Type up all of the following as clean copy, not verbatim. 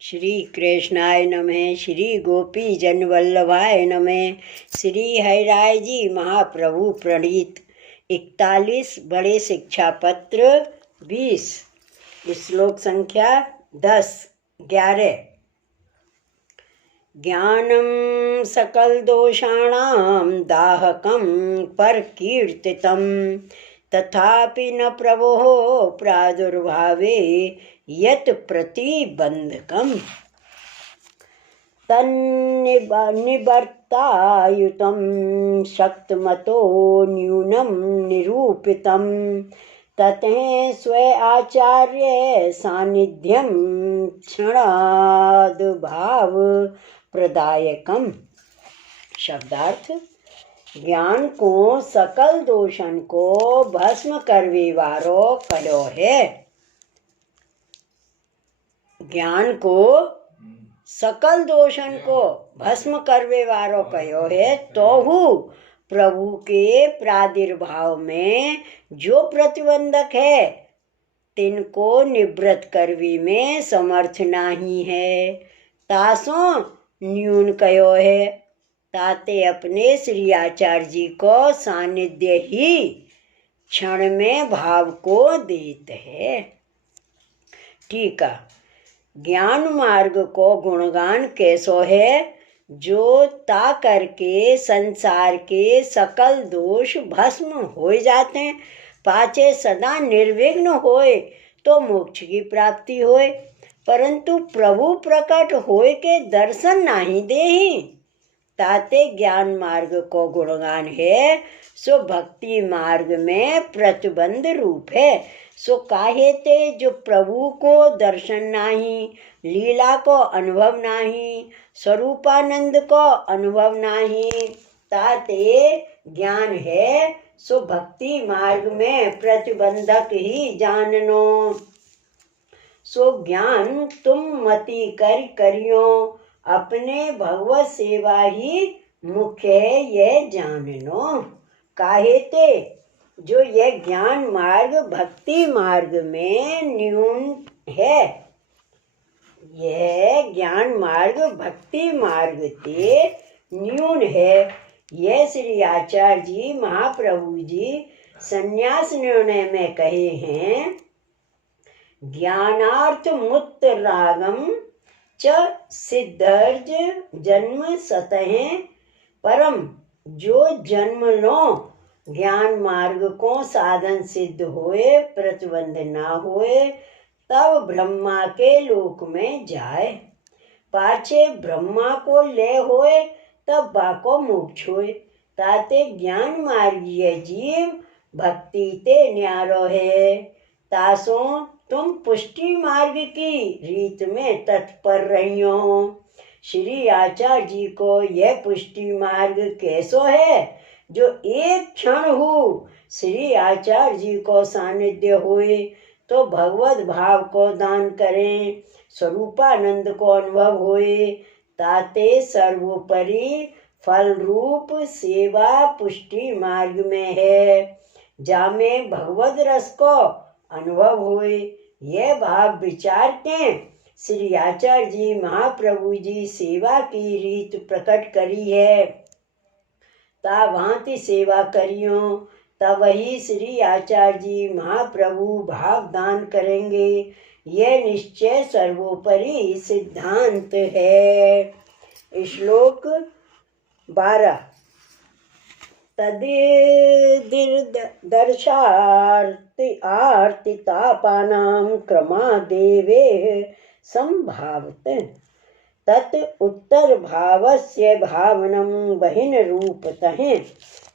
श्री कृष्णाय नमः। श्री गोपी जन वल्लभाय नमः। श्री हरिराय जी महाप्रभु प्रणीत 41 बड़े शिक्षा पत्र 20 श्लोक संख्या 11। ज्ञानं सकल दोषाणां दाहकं परकीर्तितं तथापि न प्रभोः प्रादुर्भावे यत् प्रतिबंधकम् तन्निवर्तायुतं शक्तमतो न्यूनं निरूपितं ततः स्वे आचार्य सानिध्यं क्षणाद्भाव प्रदायकम। शब्दार्थ: ज्ञान को सकल दोषन को भस्म करवे वारो कहो है। ज्ञान को सकल दोषन को भस्म करवे वारो कहो है, तो हूँ प्रभु के प्रादुर्भाव में जो प्रतिबंधक है तिनको निवृत्त करवी में समर्थ नहीं है। तासो न्यून कहो है, ताते अपने श्री आचार्य जी को सानिध्य ही क्षण में भाव को देते है। टीका: ज्ञान मार्ग को गुणगान कैसो है, जो ता करके संसार के सकल दोष भस्म हो जाते हैं, पाचे सदा निर्विघ्न होए तो मोक्ष की प्राप्ति होए। परंतु प्रभु प्रकट होए के दर्शन नहीं देही, ताते ज्ञान मार्ग को गुणगान है, सो भक्ति मार्ग में प्रतिबंध रूप है। सो काहे ते जो प्रभु को दर्शन नहीं, लीला को अनुभव नहीं, स्वरूपानंद को अनुभव नहीं, ताते ज्ञान है, सो भक्ति मार्ग में प्रतिबंधक ही जाननो। सो ज्ञान तुम मति कर करियो, अपने भगवत सेवा ही मुख्य है यह जाननो। काहे ते जो यह ज्ञान मार्ग भक्ति मार्ग में न्यून है, यह ज्ञान मार्ग भक्ति मार्ग ते न्यून है। यह श्री आचार्य जी महाप्रभु जी संन्यास निर्णय में कहे हैं। ज्ञानार्थ मुक्त रागम च सिद्धर्ज जन्म सतह परम। जो जन्म लो ज्ञान मार्ग को साधन सिद्ध होए, प्रतिबंध ना होए, तब ब्रह्मा के लोक में जाए। पाछे ब्रह्मा को ले होए तब बाको मोक्ष होए। ताते ज्ञान मार्गीय जीव भक्ति ते न्यारो है। तासो तुम पुष्टि मार्ग की रीत में तत्पर रही हो। श्री आचार्य जी को यह पुष्टि मार्ग कैसो है, जो एक क्षण हो श्री आचार्य जी को सानिध्य हुए तो भगवत भाव को दान करें, स्वरूपानंद को अनुभव होए, ताते सर्वोपरि फल रूप सेवा पुष्टि मार्ग में है, जामे भगवत रस को अनुभव होए। यह भाव विचार के श्री आचार्य जी महाप्रभु जी सेवा की रीत प्रकट करी है। ता भांति सेवा करियो, तब वही श्री आचार्य जी महाप्रभु भाव दान करेंगे। यह निश्चय सर्वोपरि सिद्धांत है। श्लोक 12। तदिर्दर्शार्ति आर्तितापानां क्रमादेवे संभावते तत् उत्तर भावस्य भावनम बहिन रूपतः।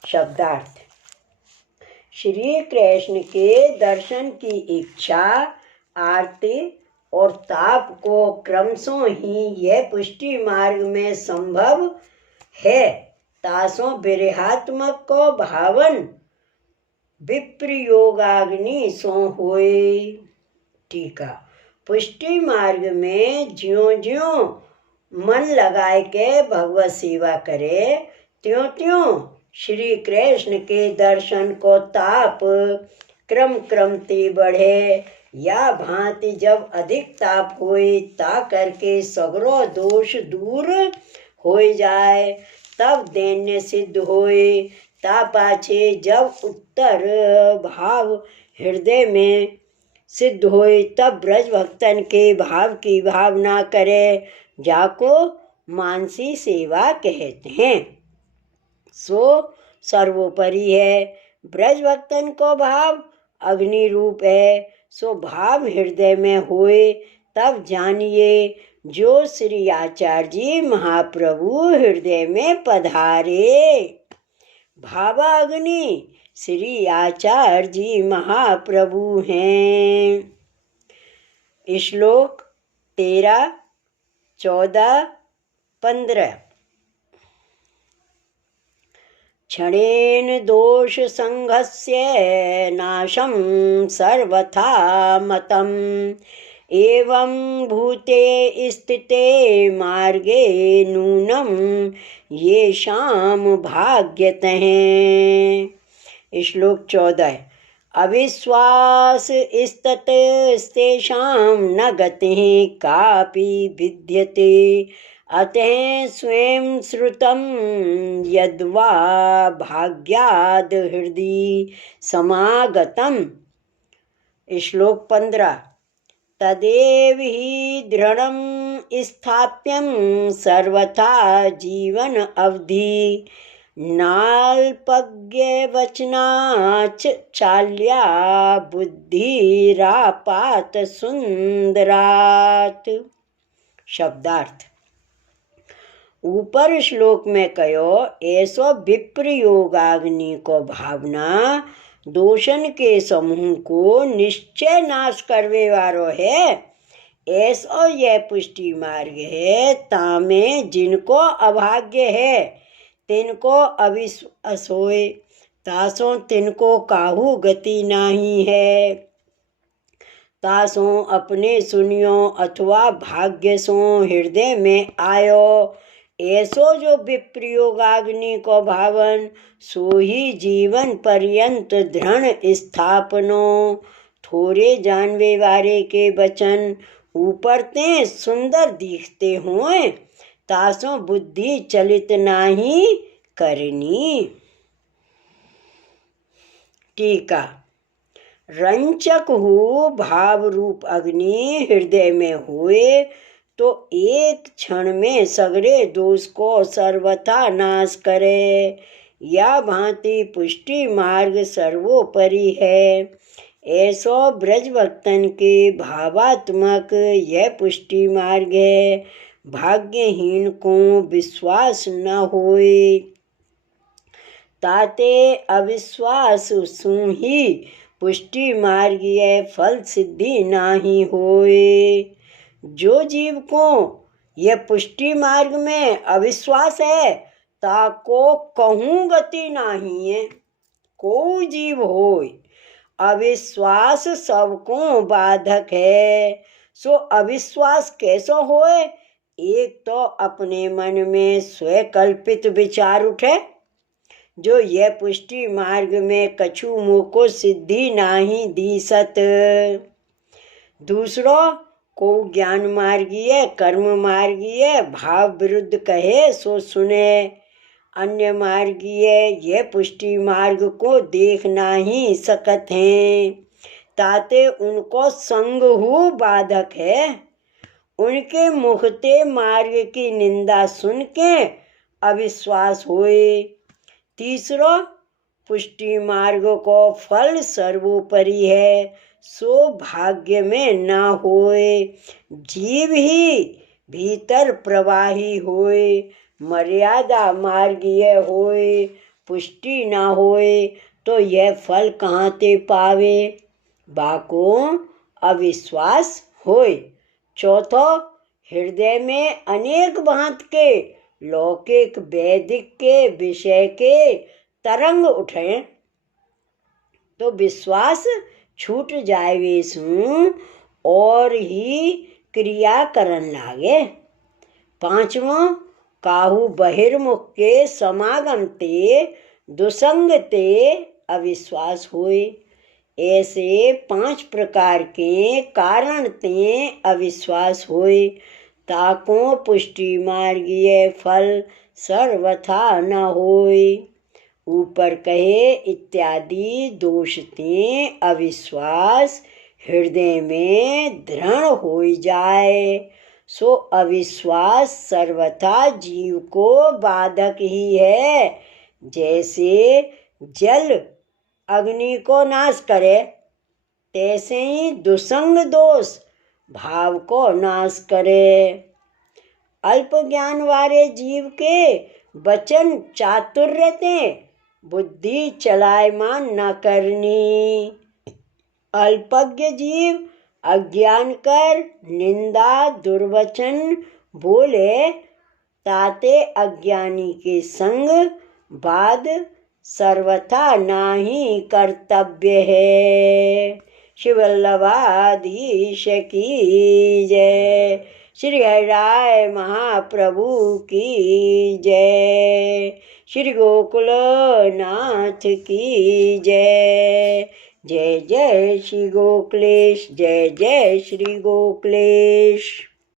शब्दार्थ: श्री कृष्ण के दर्शन की इच्छा, आरती और ताप को क्रमशः ही यह पुष्टि मार्ग में संभव है। तासों विरहात्मक को भावन विप्रयोगाग्नि सो होए। टीका: पुष्टि मार्ग में ज्यों ज्यों मन लगाए के भगवत सेवा करे, त्यों त्यों श्री कृष्ण के दर्शन को ताप क्रम क्रम ते बढ़े। या भांति जब अधिक ताप होए ता करके सगरो दोष दूर हो जाए, तब दैन्य सिद्ध होए। ता पाछे जब उत्तर भाव हृदय में सिद्ध होए, तब ब्रज भक्तन के भाव की भावना करे, जाको मानसी सेवा कहते हैं। सो सर्वोपरि है। ब्रज भक्तन को भाव अग्नि रूप है। सो भाव हृदय में होए, तब जानिए जो श्री आचार्य जी महाप्रभु हृदय में पधारे। भावा अग्नि श्री आचार्य जी महाप्रभु हैं। श्लोक 13, 14, 15। क्षणेन दोष संघस्य नाशं सर्वथा मतम्, एवं भूते स्थिते मार्गे नूनं येषां भाग्यतः। श्लोक 14। अविश्वास स्ततेषां न गतिः कापि विद्यते, अतः स्वयं श्रुतं यद्वा भाग्याद् हृदि समागतम्। श्लोक 15। तदेव हि दृढं स्थाप्यं सर्वथा जीवन अवधि, नाल्पज्ञवचनाच् चाल्या बुद्धिरापात सुंदरात्। शब्दार्थ। ऊपर श्लोक में कहो, ऐसो विप्र योगाग्नि को भावना दोषन के समूह को निश्चय नाश करवे वारो है। ऐसो यह पुष्टि मार्ग है, तामे जिनको अभाग्य है तिनको अविश्वास होए, तासो तिनको काहू गति नहीं है। तासो अपने सुनियो अथवा भाग्य सो हृदय में आयो। ऐसो जो विप्रयोगाग्नि को भावन, सो ही जीवन पर्यंत दृढ़ स्थापनो। थोड़े जानवे वारे के वचन ऊपर ते सुंदर दिखते हों, तासो बुद्धि चलित नाही करनी। टीका। रंचक हो भाव रूप अग्नि हृदय में हुए, तो एक क्षण में सगरे दोष को सर्वथा नाश करे। या भांति पुष्टि मार्ग सर्वोपरि है। ऐसो ब्रज भक्तन के भावात्मक यह पुष्टि मार्ग है। भाग्यहीन को विश्वास न होए, ताते अविश्वास सु ही पुष्टि मार्गीय फल सिद्धि नाही होए। जो जीव को यह पुष्टि मार्ग में अविश्वास है, ताको कहूँ गति नाही है। को जीव होय, अविश्वास सबको बाधक है। सो अविश्वास कैसो होए? एक तो अपने मन में स्वकल्पित विचार उठे, जो यह पुष्टि मार्ग में कछु मुँह को सिद्धि नाही दीसत। दूसरो को ज्ञान मार्गीय कर्म मार्गीय भाव विरुद्ध कहे सो सुने। अन्य मार्गीय यह पुष्टि मार्ग को देख नहीं सकत हैं, ताते उनको संग हो बाधक है। उनके मुखते मार्ग की निंदा सुन के अविश्वास होए। तीसरो पुष्टि मार्ग को फल सर्वोपरि है, सो भाग्य में न होए। जीव ही भीतर प्रवाही होए, मर्यादा मार्गीय होए, पुष्टि न होए, तो यह फल कहाँ ते पावे? बाको अविश्वास होए। चौथो, हृदय में अनेक भांत के लौकिक वैदिक के विषय के तरंग उठे, तो विश्वास छूट जाए सु और ही क्रिया करन लागे। पांचवों, काहू बहिर्मुख के समागम ते दुसंग ते अविश्वास होए। ऐसे 5 प्रकार के कारण ते अविश्वास होय, ताको पुष्टि मार्गीय फल सर्वथा न होय। ऊपर कहे इत्यादि दोष ते अविश्वास हृदय में दृढ़ हो जाए, सो अविश्वास सर्वथा जीव को बाधक ही है। जैसे जल अग्नि को नाश करे, तैसे ही दुसंग दोष भाव को नाश करे। अल्प ज्ञान वाले जीव के वचन चातुर्य ते बुद्धि चलायमान न करनी। अल्पज्ञ जीव अज्ञान कर निंदा दुर्वचन बोले, ताते अज्ञानी के संग बाद सर्वथा नाही कर्तव्य है। श्री वल्लभाधीश की जय। श्री हरिराय महाप्रभु की जय। श्री गोकुल नाथ की जय। जय जय श्री गोकुलेश, जय जय श्री गोकुलेश।